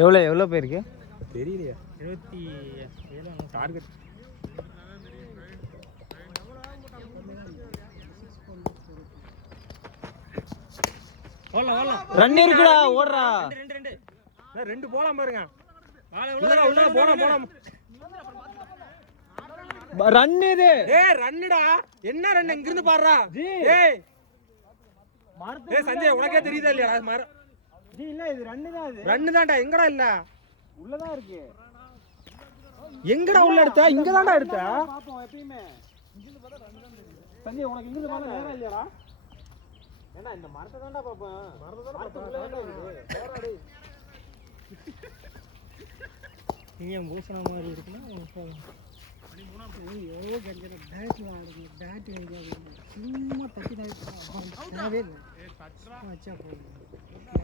எவ்வளோ போயிருக்கு தெரியலையா? 27 டார்கெட். ரன் இருக்குடா, ஓடுறா. ரெண்டு போலாம் பாருங்க. உள்ள போலாம். ரன் இது. ஏய் ரன்னுடா. என்ன ரன் இங்க இருந்து பாருடா. ஏய் சஞ்சய் உனக்கே தெரியுதா இல்லையா? ஜி இல்ல இது ரன் தான். இது ரன் தான்டா. எங்கடா இல்ல? உள்ள தான் இருக்கு. எங்கடா உள்ள எடுத்த? இங்க தான்டா எடுத்த. பாப்போம் எப்பவுமே. சஞ்சய் உனக்கு இங்க இருந்து பார்த்தா நேரா இல்லையாடா? ஏன்னா இந்த மரத்தை தான்டா பாப்பேன். மரத்துக்குள்ள தான்டா இருக்கு. போடா டேய். நீங்க மோசன மாதிரி இருக்குனா எவ்வளோ கஞ்சர பேட் வாங்குங்க. பேட் வாங்கி சும்மா தட்டி தான் வச்சா போதும்.